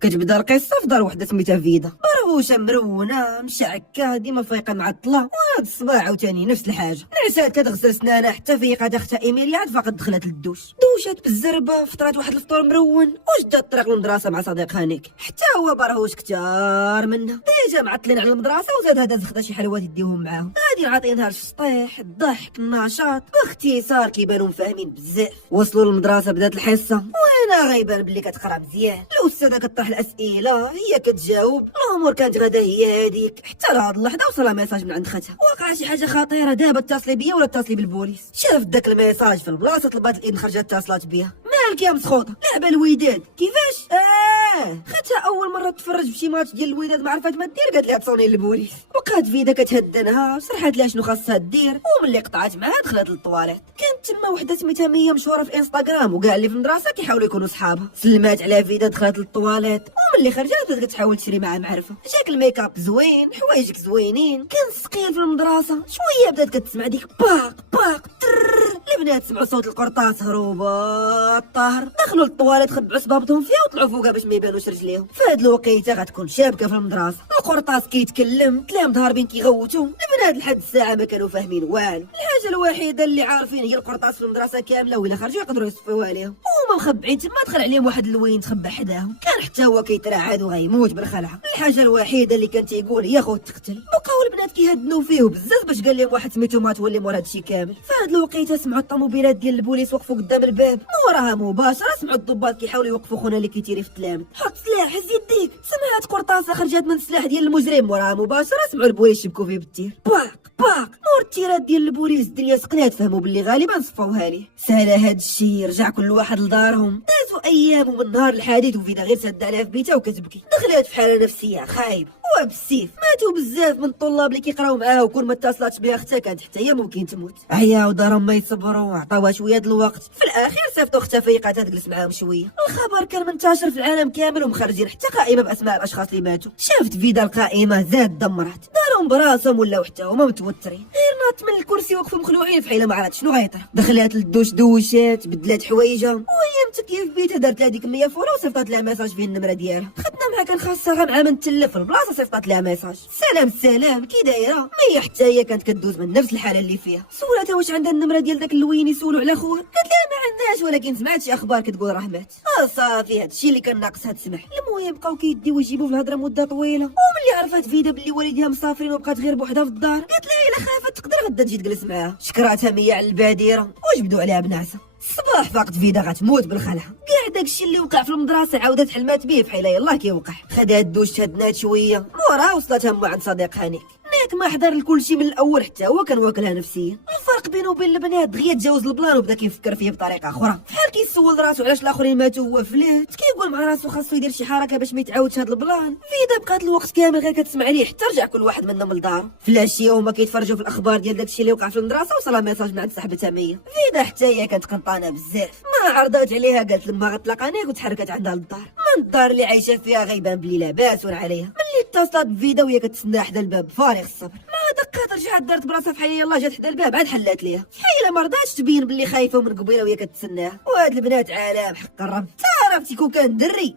كتبدا القصه في دار وحده سميتها فيدا، مرغوشه مرونه مشعكه ديما فايقه معطله. وهاد الصباح عاوتاني نفس الحاجه، نعسات كتغسل سنانها حتى فيقات اختها ايميليا عاد فقط دخلت للدوش، دوشات بالزربه فطرات واحد الفطور مرون وجدات الطريق للمدرسه مع صديقها نيك. حتى هو برهوش كتار منها، ديجا معطلين على المدرسه وزاد هذا زخدا شي حلوات يديهم معاهم، غادي عاطينها الفسطيح الضحك النشاط باختصار كيبانوا مفاهمين بزاف. وصلوا للمدرسه بدات الحصه وانا غايبان بلي كتقرا مزيان، الاستاذه كطرح الاسئله هي كتجاوب، الامور كانت غدا هي هذيك. حتى لهاد اللحظه وصلها ميساج من عند ختها، وقع شي حاجه خطيره دابا اتصلي بيا ولا اتصلي بالبوليس. شافت داك الميساج في البلاصه طلبات الاذن خرجت اتصلت بيا، مالك يا مسخوطه لعبه الوداد كيفاش؟ ختها اول مره تفرج بشي ماتش ديال الوداد ما عرفات ما دير، قالت لها تصوني للبوليس. بقات فيدا كتهدنها شرحت لها شنو خاصها دير، وملي قطعت معاها دخلت للطواليت. كانت تما وحده سميتها مية مشهوره في انستغرام وكاع اللي في المدرسه كيحاولوا يكونوا صحابها. سلمات على فيدا دخلت للطواليت، وملي خرجت بدات كتحاول تشري معها معرفه. جاك الميكاب زوين حوايجك زوينين، كان ثقيل في المدرسه شويه بدات كتسمع ديك باق باق تر. البنات سمعوا صوت القرطاس هروبا الطاهر، دخلوا للطواليت خبعوا صبابطهم فيها وطلعوا فوقها باش ما يبانوش رجليهم. في هاد الوقيته غتكون شابكه في المدرسه، القرطاس كيتكلم تلاهم ضاربين كيغوتوا. البنات لحد الساعه ما كانوا فاهمين والو، الحاجه الوحيده اللي عارفين هي القرطاس في المدرسه كامله، وإلا خرجوا يقدروا يصفيوها عليهم. هما مخبعين تما دخل عليهم واحد اللوين تخبى حداهم، كان حتى هو كيترعد وغيموت بالخلعه. الحاجه الوحيده اللي كان تيقول هي خوت تقتل. بقاو البنات كيهدنوا فيه بزاف باش قال لهم واحد سميتو مات ولي مور هادشي كامل. في هاد الوقيته سمعوا الطوموبيلات ديال البوليس وقفوا قدام الباب، موراها مباشره سمعوا الضباط كيحاولوا يوقفوا خونا اللي كيتيري في التلامذ. حط سلاح هز يديك، سمعت قرطاسه خرجت من السلاح ديال المجرم، موراها مباشره سمعوا البوليس شبكوا فيه بالتير. باق باق نور التيرات ديال البوليس الدنيا سقلات، فهموا باللي غالبا صفوها ليه. سالا هاد الشي رجع كل واحد لدارهم، دازوا ايام ومن نهار الحادث وفيدا غير سد عليها في بيتها وكتبكي، دخلت في حاله نفسيه خايبه وبالسيف. ماتوا بزاف من الطلاب اللي كيقراو معاها، وكل ما اتصلت بها اختها كانت حتى هي ممكن تموت. عياو دارهم ما يصبروا، عطاوها شويه د الوقت، في الاخير صيفطوا اختها فيقاتها تجلس معاهم شويه. الخبر كان منتشر في العالم كامل ومخرجين حتى قائمه باسماء الاشخاص اللي ماتوا. شافت فيدا القائمه زاد دمرت، دارهم براسهم ولاو حتى هما متوترين، غير ناط من الكرسي وقفوا مخلوعين في حيله ما عرفت شنو غيطرا. دخلات للدوش دوشات بدلات حوايجها، وهي متكيه في بيتها دارت لها ديك 100 فورا وصيفطات لها ميساج فيه النمره ديالها. خدنا معها كان خاصها غير مع من تلف في البلاصه، صيفطات لها ميساج سلام السلام كي دايره. مي حتى هي كانت كدوز من نفس الحاله اللي فيها، سولتها واش عندها النمره ديال داك اللوين يسولوا على خوها، قالت لها ما عندهاش ولكن سمعت شي اخبار كتقول راه مات. صافي هادشي اللي كان ناقصها تسمح. المهم بقاو كيديو ويجيبوا في الهضره مده طويله، وملي عرفت فيدا بلي والديها مسافرين وبقات غير بوحدها في الدار، قالت لها الا خافت تقدر غدا تجي تجلس معاها. شكراتها مية على البادره وجبدوا عليها بنعسه. الصباح فاقت فيدا غتموت بالخلعه، كاع داكشي اللي وقع في المدرسه عاودت حلمات بيه في حيله يلاه كيوقع. خدات الدوش تهدنات شويه، مورا وصلت همها عند صديقها نيك ما حضر لكل شيء من الاول، حتى هو كان واكلها نفسيا. الفرق بينه وبين البنات دغيا تجاوز البلان وبدا كيفكر فيه بطريقه اخرى، بحال كيسول راسو علاش الاخرين ماتوا هو فلات، كيقول مع راسو خاصو يدير شي حركه باش ما يتعاودش هذا البلان. فيدا بقات الوقت كامل غير كتسمع ليه حتى رجع كل واحد منهم لدارو. في العشيه وهما كيتفرجوا في الاخبار ديال داكشي اللي وقع في المدرسه وصلها ميساج من عند صاحبتها مية. فيدا حتى هي كانت قنطانه بزاف، ما عرضات عليها قالت لما غتلاقى نيك وتحركت عندها للدار. من الدار اللي عايشه فيها غيبان بلي لاباس عليها. ملي اتصلت بفيدا وهي كتسنى حدا الباب بفارغ الصبر، ما دقات رجعت دارت براسها في حي يلاه جات حدا الباب عاد حلات ليها. حيله ما رضاتش تبين باللي خايفه من قبيله وهي كتسناها. وهاد البنات عالم حق الرب، عرفتي كون كان دري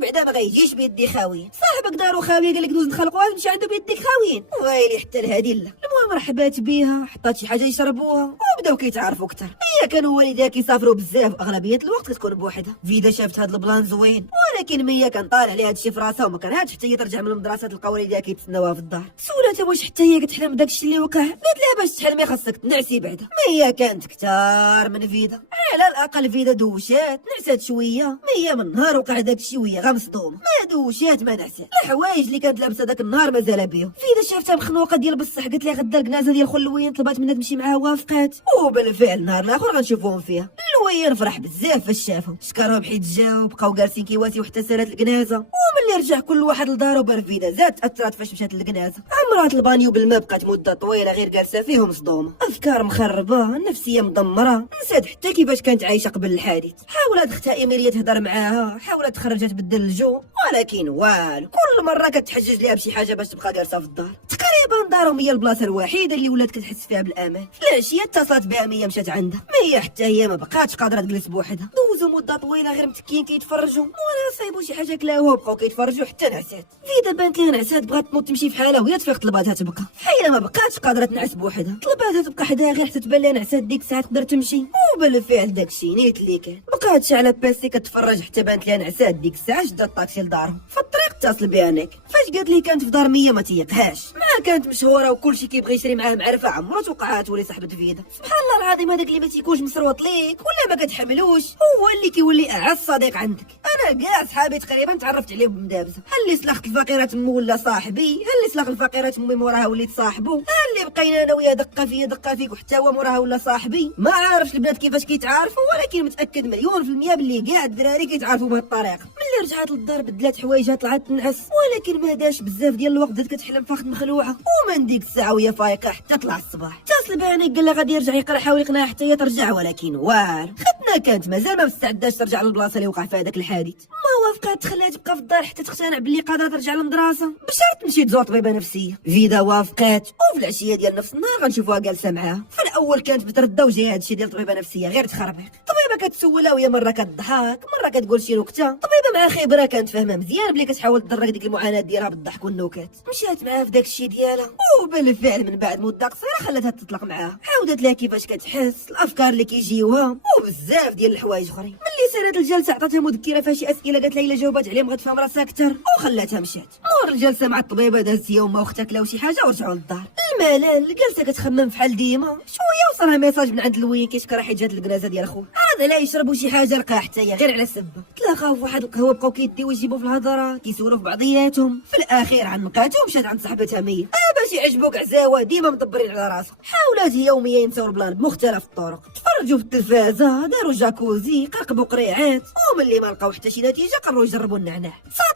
بعدا ما غيجيش بيدي خاويين. صاحبك دارو خاويه قال لك دوز نخلقوها تمشي عنده بيديك خاويين، ويلي حتى لهادي لا. المهم رحبات بيها، حطات شي حاجه يشربوها وبداو كيتعرفوا اكثر. هي كانوا والديها كيسافروا بزاف، اغلبيه الوقت كتكون بوحدها. فيدا شافت هاد البلان زوين، ولكن مية كان طالع عليها هادشي في راسها وما كانهاش حتى هي ترجع من المدرسه تلقى والديها كيتسناوها في الدار. سولتها واش حتى هي كتحلم بداكشي اللي وقع، قالت لها باش تحلمي خاصك تنعسي بعدا. مية كانت كتار من فيدا، على الاقل فيدا دوشات نعسات شويه. مية من نهار وقع داكشي وهي غير مصدومه، ما دوشات ما نعسات. الحوايج اللي كانت لابسه داك النهار مازال بيهم. فيدا شافتها مخنوقه ديال بصح، قالت لها غدا الكنازه ديال خلوين، طلبات منها تمشي معاها وافقات. وبالفعل نهار الاخر غنشوفوهم فيها. اللوين فرح بزاف فاش شافهم، شكرهم حيت جاو، بقاو جالسين كيواسيو حتى سالات الكنازه. وملي رجع كل واحد لدارو بان فيدا زاد تاثرات فاش مشات للكنازه. عمرات البانيو بالماء، بقات مده طويله غير جالسه فيه ومصدومه، افكار مخربه، النفسيه مدمره، نسات حتى كيفاش كانت عايشه قبل الحادث. حاولت اختها ايميليا تهضر معاها، حاولت تخرجها تبدل الجو، ولكن والو، كل مره كتحجج ليها بشي حاجه باش تبقى جالسه في الدار. غالبا دارهم هي البلاصه الوحيده اللي ولات كتحس فيها بالامان. في العشيه اتصلت بها مية مشات عندها، مية حتى هي ما بقاتش قادره تجلس بوحدها. دوزو مده طويله غير متكين كيتفرجوا، ولا صايبوا شي حاجه كلاوها وبقاو كيتفرجوا حتى نعسات. فيدا بانت ليها نعسات بغات تنوض تمشي في حالها وهي تفيق طلباتها تبقى، حيله ما بقاتش قادره تنعس بوحدها، طلباتها تبقى حداها غير حتى تبان لها نعسات ديك الساعه تقدر تمشي. وبالفعل داكشي نيت اللي كان، بقات شاعله بيسي كتفرج حتى بانت ليها نعسات ديك الساعه. شدات الطاكسي لدارهم، في الطريق اتصل بها نيك. فاش قالت ليه كانت في دار مية ما تيقهاش، مع كانت مشهوره وكلشي كيبغي يشري معاها معرفه، عمرو توقعات ولي صاحبه فيدا. سبحان الله العظيم، هذاك اللي ما تيكونش مسروط ليك ولا ما كتحملوش هو اللي كيولي اعز صديق عندك. انا كاع صحابي تقريبا تعرفت عليهم بمدابزه، اللي سلخت الفقيره تمو ولا صاحبي، اللي سلخ الفقيره تمي موراها وليت صاحبو، اللي بقينا انا وياه دقه فيا دقه فيك وحتى هو موراها ولا صاحبي. ما عارفش البنات كيفاش كيتعارفوا، ولكن متاكد مليون في المية باللي كاع الدراري كيتعارفوا بهذه الطريقه. ملي رجعت للدار بدلات حوايجها طلعت تنعس، ولكن ما داش بزاف ديال الوقت بدات كتحلم فخد مخلوعه. ومن ديك الساعه وهي فايقه حتى طلع الصباح. اتصل بها قال لها غادي يرجع يقرا، حاول يقنعها حتى هي ترجع، ولكن والو. ختنا كانت مازال ما مستعداش ترجع للبلاصه اللي وقع فيها داك الحادث، ما وافقات تخليها تبقى في الدار حتى تقتنع باللي قادره ترجع للمدرسه بشرط تمشي تزور طبيبه نفسيه. فيدا وافقات، وفي العشيه ديال نفس النهار غنشوفوها جالسه معاها. في الاول كانت بتردة وجايه هادشي ديال طبيبه نفسيه غير تخربيق. طبيبه كتسولها وهي مره كتضحك مره كتقول شي نكته. طبيبه مع خبره كانت فاهمه مزيان بلي كتحاول تدرك ديك المعاناه ديالها بالضحك والنكات. مشات معاها في داك الشيء ديالها، وبالفعل من بعد مده قصيره خلاتها تطلق معاها، عاودت لها كيفاش كتحس، الافكار اللي كيجيوها وبزاف ديال الحوايج اخرين. ملي سالات الجلسه عطاتها مذكره فيها شي اسئله، قالت لها الا جاوبات عليهم غتفهم راسها اكثر، وخلاتها مشات. مور الجلسه مع الطبيبه دازت هي وما اختها كلاو شي حاجه ورجعوا للدار. الملال جالسه كتخمم فحال ديما، شويه وصلها ميساج من عند الوين كيشكرها حيت جات الكنازه ديال خوه. هذا لا يشربوا شي حاجه لقاها حتى هي غير على السبه. تلاقاو في واحد القهوه بقاو كيديو يجيبوا في الهضره كيسولوا في بعضياتهم. في الاخير عنقاتهم ومشات عند صاحبتها مية. باش يعجبوك عزاوه ديما مدبرين على راسهم. حاولات هي ومية ينساو البلان بمختلف الطرق، تفرجوا في التلفازه، داروا جاكوزي، قرقبوا قريعات، وملي ما لقاو حتى شي نتيجه قرروا يجربوا النعناع.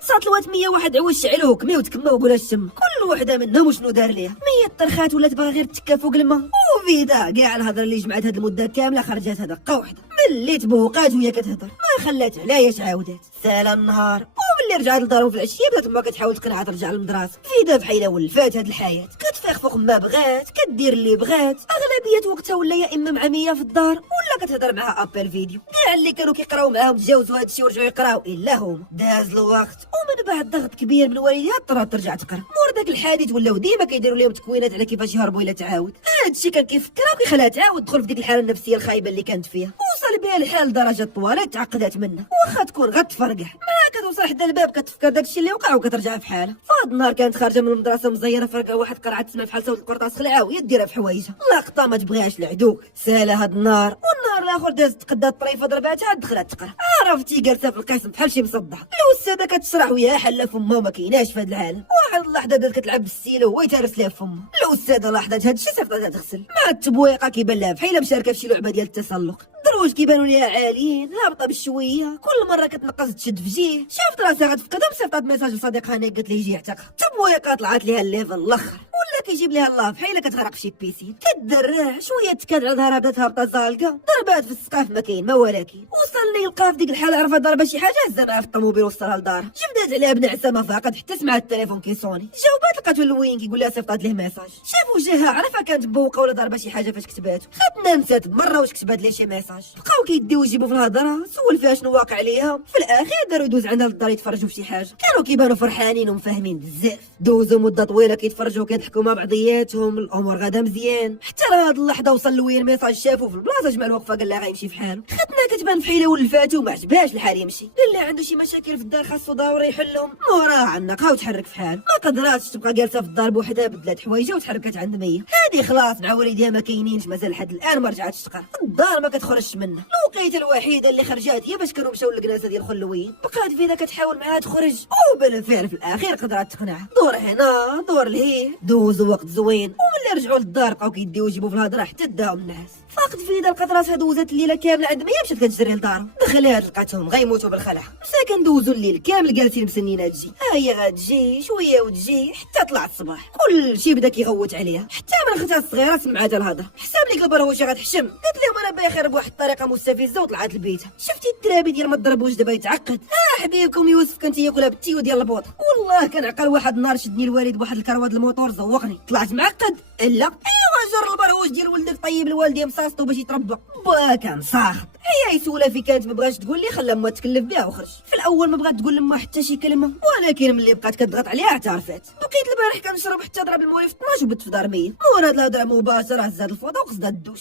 صات لوات مية واحد عوج شعلوه كمي وتكمى وقولها الشم. كل وحده منهم وشنو دار ليها. مية طرخات ولات باغا غير تكا فوق الماء، وفيدا كاع الهضره اللي جمعت هاد المده كامله خرجتها دقه وحده. ملي تبوقات وهي كتهضر ما خلات علاش عاودات. سالا النهار، وملي رجعت لدارهم في العشيه بدات ما كتحاول تقنعها ترجع للمدرسه. فيدا بحيله ولفات هاد الحياه، كتفيق فوق ما بغات، كدير اللي بغات. اغلبيه وقتها ولا يا اما مع مية في الدار ولا كتهضر معها ابل فيديو. كاع اللي كانوا كيقراو معاهم تجاوزوا هادشي ورجعوا يقراو الا هما. داز الوقت، ومن بعد ضغط كبير من والديها اضطرات ترجع تقرا. مور داك الحادث ولاو ديما كيديروا لهم تكوينات على كيفاش يهربوا الا تعاود. هادشي كان كيفكرها وكيخليها تعاود تدخل في ديك الحاله النفسيه الخايبه اللي كانت فيها. وصل بها الحال لدرجه الطواليت تعقدت منه، واخا تكون غتفرقع ما كتوصل حدا الباب كتفكر داكشي اللي وقع وكترجع في حالها. فهاد النهار كانت خارجه من المدرسه مزيره فرقه واحد قرعه تسمع بحال صوت القرطاس خلعها وهي ديرها في حوايجها. لقطه ما تبغيهاش العدو. سالا هاد النهار، والنهار الاخر دازت تقدات الطريفه ضرباتها دخلت تقرا. عرفتي جالسه في القسم بحال شي مصدعه، الاستاذه كتشرح وياها حله فمها وما كايناش في هاد العالم. واحد اللحظه بدات كتلعب بالسيلو وهي تهرس ليها فمها. الاستاذه لاحظت هادشي صيفطتها تغسل، مع التبويقه كيبان لها بحال مشاركه في شي لعبه ديال التسلق. دروج كيبانوا ليها عاليين، هابطه بشويه، كل مره كتنقص تشد في جيه. شافت راسها غتفقدها صيفطات ميساج لصديقها هناك قالت ليه يجي يعتقها. التبويقه طلعت ليها الليفل الاخر، ولا كيجيب ليها الله بحال كتغرق في شي بيسين. كتدرع شويه تكاد على ظهرها بدات هابطه زالقه، ضربات في السقاف ما كاين ما ولكن. وصل لي لقاها في ديك الحاله عرفت ضربه شي حاجه هزها معاها في الطوموبيل وصلها لدارها. جبدات عليها بنعسه ما فاقد حتى سمعت التليفون كيصوني. جاوبات لقاتو لوين كيقول لها صيفطات ليه ميساج. شاف وجهها عرفها كانت مبوقه ولا ضربه شي حاجه فاش كتباتو. خدنا نسات بمره واش كتبات ليه شي ميساج. بقاو كيديو يجيبوا في الهضره، سول فيها شنو واقع عليها. في الاخير داروا يدوز عندها للدار يتفرجوا في شي حاجه. كانوا كيبانوا فرحانين ومفاهمين بزاف. دوزوا مده طويله كيتفرجوا وكيضحكوا مع بعضياتهم، الامور غادا مزيان حتى لهاد اللحظه وصل لوين الميساج شافو في البلاصه جمع الوقفه قال لها غيمشي في حاله. ختنا كتبان فحيله ولفاتو وما عجبهاش الحال يمشي، قال لها عنده شي مشاكل في الدار خاصو ضروري يحلهم. موراها عنقها وتحرك في حال، ما قدراتش تبقى جالسه في الدار بوحدها، بدلات حوايجها وتحركت عند مية. هادي خلاص مع والديها ما كاينينش مازال لحد الان ما رجعتش تقرا، الدار ما كتخرجش منها. الوقيته الوحيده اللي خرجات هي باش كانوا مشاو للكناسه ديال خلوين. بقات فيدا كتحاول معاها تخرج، وبالفعل في الاخير قدرات تقنعها. دور هنا دور لهيه، دوزوا وقت زوين، وملي رجعوا للدار بقاو كيديو يجيبوا في الهضره حتى داهم الناس. فاقد فيدا لقات راسها دوزات الليله كامله عند ميا مشات كتجري لدارهم، دخلات لقاتهم غيموتوا بالخلعه، مساكن دوزوا الليل كامل جالسين مسنينها تجي، ها هي غتجي شويه وتجي حتى طلع الصباح، كلشي بدا كيغوت عليها، حتى من اختها الصغيره سمعتها الهضره، حساب ليك البرهوشه غتحشم، قالت لهم انا باغي بواحد الطريقه مستفزه وطلعت لبيتها. شفتي الترابي ديال ما ضربوش دابا يتعقد، حبيبكم يوسف كنت ياكلها بالتيو ديال البوط، والله كان عقل واحد النهار شدني الوالد بواحد الكرواد الموتور زوقني، طلعت معقد لا ايوا جر البرهوش ديال ولدك طيب الوالديه مساسطو باش يتربى، با كان ساخط، هي يسولها في كانت ما بغاش تقول لي خلى امها تكلف بها وخرج، في الاول ما بغات تقول لما حتى شي كلمه، ولكن ملي بقات كتضغط عليها اعترفت، بقيت البارح كنشرب حتى ضرب المولي في 12 وبت في دار مية، مور هاد الهضره مباشره هزات الفوطه وقصدها الدوش،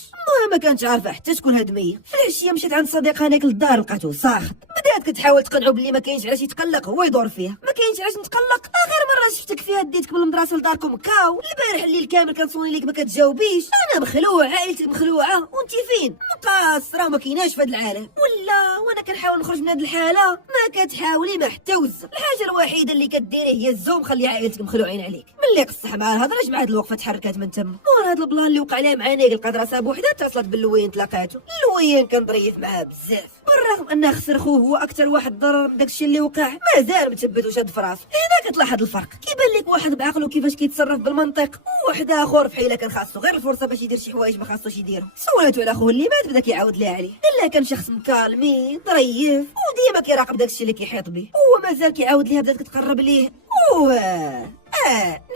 ما كانتش عارفه حتى شكون هاد مية، في العشيه مشات عند صديقها هناك للدار لقاتو ساخط، بدات كتحاول تقنعو بلي ما كاينش علاش يتقلق هو يدور فيها، ما كاينش علاش نتقلق، اخر مره شفتك فيها ديتك من المدرسه لداركم كاو، البارح الليل كامل كنصوني ليك ما كتجاوبيش، انا مخلوع عائلتك مخلوعه وانت فين مقاصره وما كايناش في هاد العالم، ولا وانا كنحاول نخرج من هاد الحاله ما كتحاولي ما حتى وزه، الحاجه الوحيده اللي كديريه هي الزوم خلي عائلتك مخلوعين عليك، ملي قصح معها الهضره جمعت الوقفه تحركات من تما، مور هاد البلان اللي وقع لها مع ناقل قد راسها بوحدها اتصلت باللوين تلاقاتو، اللوين كان ظريف معاها بزاف، بالرغم انه خسر خوه هو اكثر واحد ضرر من داكشي اللي وقع، مازال مثبت وشاد في راسو، هنا كتلاحظ الفرق، كيبان لك واحد بعقله كيفاش كيتصرف بالمنطق، وواحد اخر بحال كان خاصو غير الفرصه باش يدير شي حوايج ما خاصوش يديرهم، سولاتو على خوه اللي مات بدا كيعاود لها عليه، الا كان شخص مكالمي ظريف وديما كيراقب داكشي اللي كيحيط به، هو مازال كيعاود ليها بدات كتقرب ليه،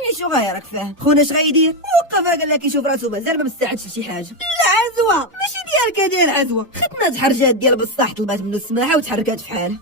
نعيشو غيرك فاهم خونا اش غيدير، وقف قال لك يشوف راسو مازال ما مستعدش لشي حاجه، العزوه ماشي ديالك ديال العزوه، خدنا تحرجات ديال بصح طلبات منه السماحه وتحركات في حاله،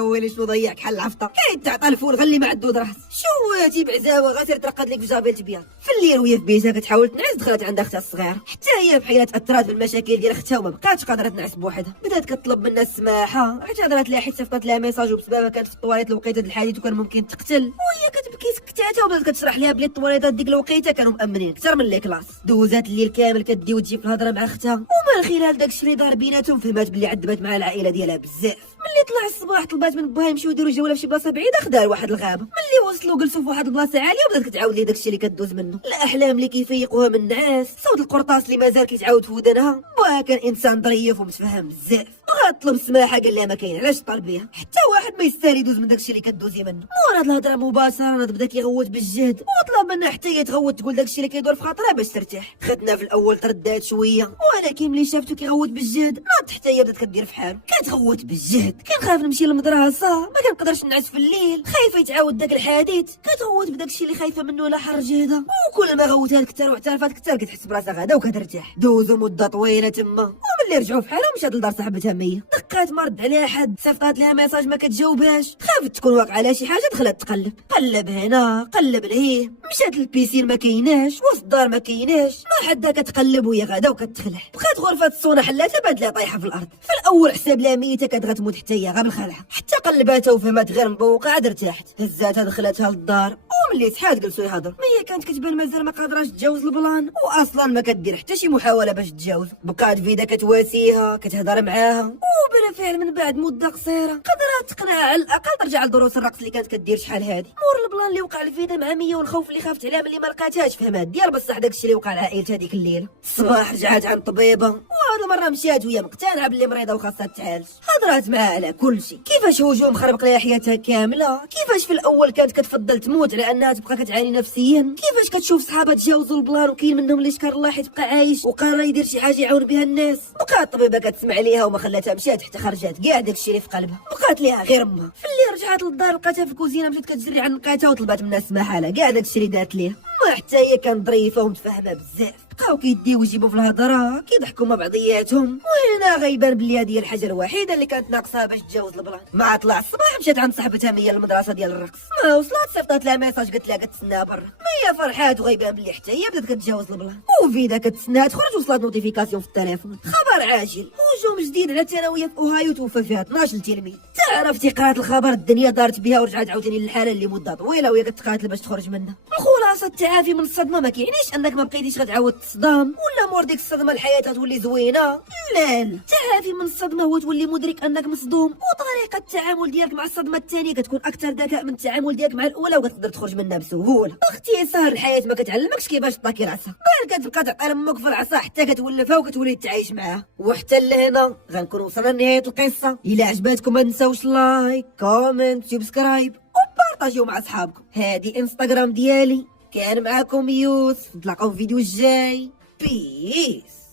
ويلي شنو ضيعك حل العفطه، كاين تعطى الفول غلي ما عندو دراس، شواتي بعزاوه غاسير ترقد لك في جابيل تبيان، في الليل وهي في بيتها كتحاول تنعس دخلت عند اختها الصغيره، حتى هي بحال تاثرات بالمشاكل ديال اختها وما بقاتش قادره تنعس بوحدها، بدات كتطلب منها السماحه، اعتذرت لها حيت صيفطت لها ميساج وبسببها كانت في الطواليت الوقيته د الحديث وكان ممكن تقتل، وهي كتبكي سكتاتها وبدات كتشرح لها بلي الطواليطات ديك الوقيته كانوا مأمنين اكثر من لي كلاس، دوزات الليل كامل كدي وتجي في الهضره مع اختها، ومن خلال داكشي اللي دار بيناتهم فهمات بلي عذبت مع العائله ديالها بزاف، ملي طلع الصباح طلبات من باها يمشيو يديروا جوله في شي بلاصه بعيده خدها لواحد الغابه، ملي وصلوا جلسوا في واحد البلاصه عاليه وبدات كتعاود ليه داكشي اللي كدوز منه، الاحلام اللي كيفيقوها من النعاس، صوت القرطاس اللي مازال كيتعاود في ودنها، كان انسان ظريف ومتفهم بزاف، غطلب السماحه قال لها ما كاين علاش طالب بيها، حتى واحد ما يستاهل يدوز من داكشي اللي كدوزي منه، مور هاد الهضره مباشره بدا كيغوت بالجهد، وطلب منها حتى هي تغوت تقول داكشي اللي كيدور في خاطرها باش ترتاح، خدنا في الاول تردات شويه، ولكن ملي شافتو كيغوت بالجهد ناضت حتى هي بدات كدير في حاله، كتغوت بالجهد، كنخاف نمشي للمدرسه ما كنقدرش نعس في الليل، خايفه يتعاود داك الحديث، كتغوت بداكشي اللي خايفه منه لا حر جهدها، وكل ما غوتات كثر واعترفت كثر كتحس براسها غدا وكترتاح، دوزو مده طويله تما، وملي رجعوا في حالهم مشات لدار صاحبتها مية، دقات ما رد عليها حد، صيفطات لها ميساج ما كتجاوبهاش، خافت تكون واقعه على شي حاجه دخلت قلب هنا قلب لهيه، مشات للبيسين ما كايناش، وسط الدار ما كايناش، ما حدا كتقلب وهي غادا وكتخلع، بقات غرفه الصونه حلاتها بادله طايحه في الارض، في الاول حساب لها ميته كتغتموت حتى هي غا بالخلعه، حتى قلباتها وفهمات غير مبوقه عاد ارتاحت، هزاتها دخلتها للدار، وملي صحات جلسوا يهضروا، مية كانت كتبان مازال ما قادراش تجاوز البلان، واصلا ما كدير حتى شي محاوله باش تجاوز، بقات فيدا كتواسيها كتهضر معاها، وبالفعل من بعد مده قصيره قدرت تقنعها على الاقل ترجع لدروس الرقص اللي كانت كدير شحال هادي، مور البلان اللي وقع لفيدا مع مية والخوف اللي خافت عليها ملي ما لقاتهاش فهمات ديال بصح داكشي اللي وقع لعائلتها هذيك الليله، الصباح رجعت عند طبيبه، وهاد المره مشات وهي مقتنعه باللي مريضه وخاصها تعالج، هضرات معاها على كلشي، كيفاش هجوم خربق لها حياتها كامله، كيفاش في الاول كانت كتفضل تموت على انها تبقى كتعاني نفسيا، كيفاش كتشوف صحابها تجاوزوا البلان وكاين منهم اللي شكر الله حيت بقى عايش وقرر يدير شي حاجه يعاون بها الناس، بقات الطبيبه كتسمع ليها وما خلاتها مشات حتى خرجات كاع داكشي اللي في قلبها، بقات ليها غير امها، في اللي رجعت للدار لقاتها في الكوزينه مشات كتجري على نقاتها وطلبات منها السماحه على كاع داكشي اللي دارت ليها، ما حتى هي كانت ظريفه ومتفاهمه بزاف، بقاو كيديو ويجيبوا في الهضره كيضحكوا مع بعضياتهم، وهنا غيبان بلي هذه هي الحاجه الوحيده اللي كانت ناقصها باش تجاوز البلان، مع طلع الصباح مشات عند صاحبتها مية المدرسه ديال الرقص، ما وصلت صيفطات لها ميساج قالت لها كتسناها برا، مية فرحات وغيبان بلي حتى هي بدات كتجاوز البلان، وفيدا كتسناها تخرج وصلت نوتيفيكاسيون في التليفون، خبر عاجل، هجوم جديد على الثانويه في اوهايو توفى فيها 12 تلميذ، عرفتي قرات الخبر الدنيا دارت بها ورجعت عاوتاني للحاله اللي مده طويله وهي كتقاتل باش تخرج منها، الخلاصه خلاص التعافي من الصدمه ما كيعنيش انك ما بقيتيش غتعاود تصدم ولا مور ديك الصدمه الحياه غتولي زوينه. لا التعافي من الصدمه هو تولي مدرك انك مصدوم، وطريقه التعامل ديالك مع الصدمه الثانيه كتكون اكثر ذكاء من التعامل ديالك مع الاولى وكتقدر تخرج منها بسهوله. باختصار الحياه ما كتعلمكش كيفاش تطاكي راسها، بل كتبقى تعطي لامك في العصا حتى كتولفها وكتولي تعيش معاها. وحتى لهنا غنكون وصلنا لنهايه القصه. الا عجباتكم ما تنساوش لايك كومنت سبسكرايب وبارطاجيو مع اصحابكم. هادي انستغرام ديالي، كان معاكم يوسف، نتلاقاو في الفيديو الجاي. بيس.